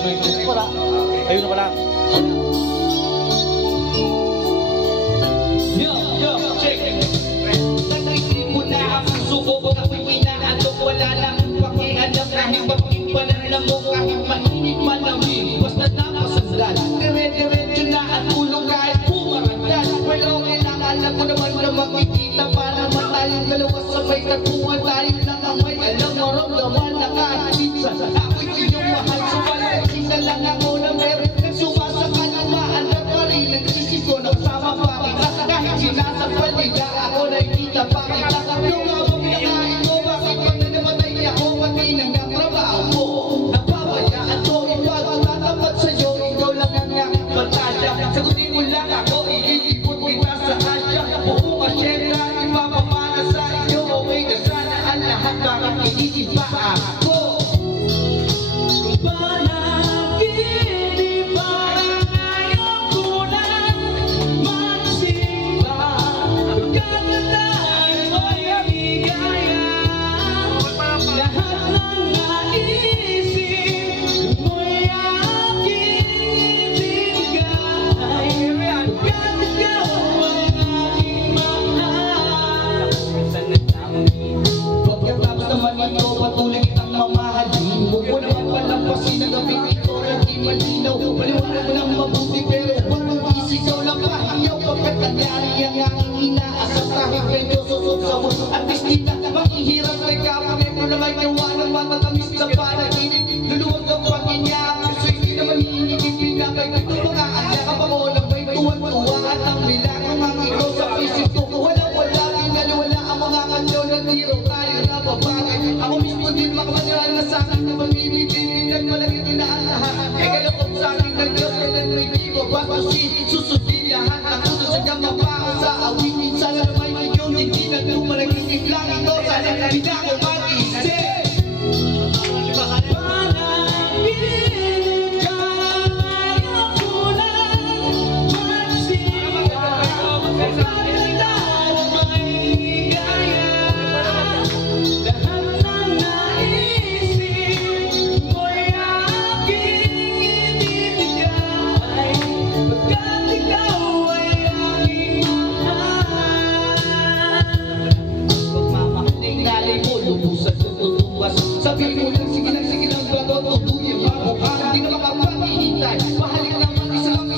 Wala. Ayun na pala. Yo, check. Natriti mo na ang suko ko ako'y pinaatok. Wala lang pakialam kahit pakipalan na mo. Kahit mainit malamig, basta napasandal. Dire-diretso na at tulong kahit pumaragdan. Well, okay lang, alam mo naman na makikita pa naman tayong dalawa sabay tatungan. Tayo lang ang may alam, maramdaman na kahit minsan ako'y iyong mahal. Sumalaki na lang ako na meron nagsumasakalamaan na pa rin. Nagsisip ko na kasama pa kita kahit sinasakal nila ako na ikita pa kita. Yung mga pinakain mo, bakit pag namatay ako pati nang natrabaho mo? Napabayaan ko, ipagtatapat sa'yo, ikaw lang ang aking batalya. Sagutin mo lang ako, iikipot kita sa asya. Buong asyenda, ipapamana sa iyo. Okay na sana ang lahat, bakit iniiba ako? Patuloy kitang mamahalin. Huwag mo naman palampasin ang gabing ito na di malinaw. Paliwanag mo ng mabuti pero huwag mong isigaw lang pahiyaw. Pagkat nangyari ang aking inaasam kahit medyo susot-sabot at istila. Maghihirap kay kapamay mo na may gawanan matatamis na panaginip. Luluwag ang pag-inyang gusto hindi naman hihinigin pinakay. Kung mga alya ka pa mo na may tuwan-tuwa at ang milagong ang ikaw sa isip ko. Walang-wala din naliwala ang mga kanyo ng tiro. Tayo na babagay. Ako mismo din makamaniraan na sa akin na pag-ibigin nagmalagay din na ang lahat. E kayo kung sa akin ng Diyos ay nag-ibo bastusin, susundin lahat. Ako sa sadyang mapako sa awitin. Sana na may ngayon hindi naglumalagigig lang ito. Sana hindi na ako mag-isip. Sabihin mo lang, sige lang, bago tutuloy ang mukha. Hindi na makapag-ihintay. Mahalin naman, isa lang.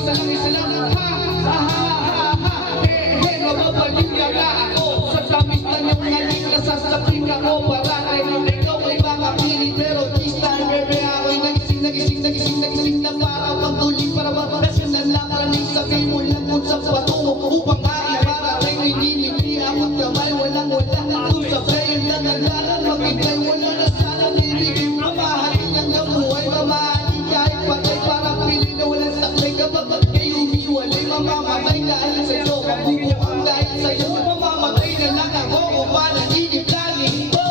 He, mababalik na ako. Sa tamis na niyong naling nasasapin ako. Para ikaw ay mga pilit. Pero this time, bebe, ako'y nagising na para pagtuloy. Para mapalasan lang maraming sabihin mo lang kung sa patungo. Upang maiparating, hindi ako kamay. Walang kung sa prayer lang ang lalang. Maghintay mo na sana bibigay mamahalin ng nabuhay. Mamahalin kahit patay parang piling na walang saklay. Kapag kayo umiwalay, mamamatay dahil sa'yo. Mabubuang dahil sa'yo. Mamamatay na lang ako kung panaginip langit ko.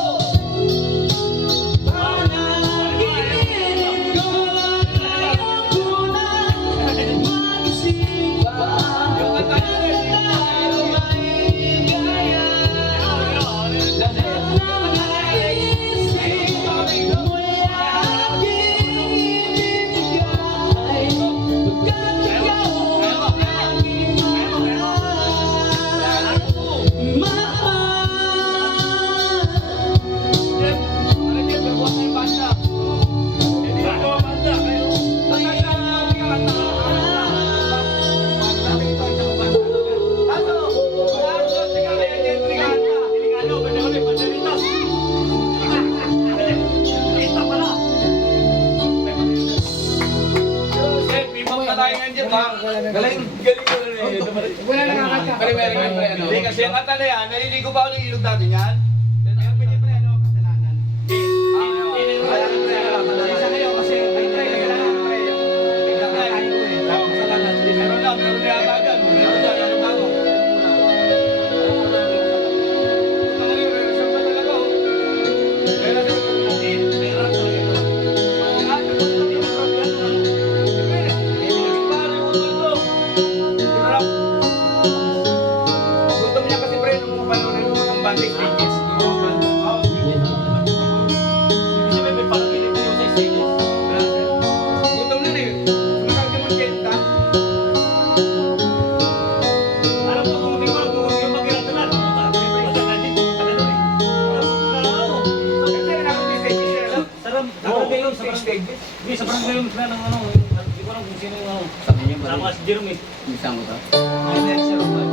Panaginip ko ayaw ko na magising pa. Pagkat tayo may gaya. Lahat ng naisip mo'y aking ibibigay. Pagkat ikaw ang aking Galing ko Wala na kakanta. Hindi kasi ang kanta na yan, naliligo pa ako ng ilog natin yan. Meron na yata dyan. Meron dyan, ano ba ako? Banding stages. Hindi, sa barangay yung sila ng ano, hindi ko alam kung sino yung ano. Sa kanya ba? Sama si Jerome eh. Isang ko to. Ay, next year,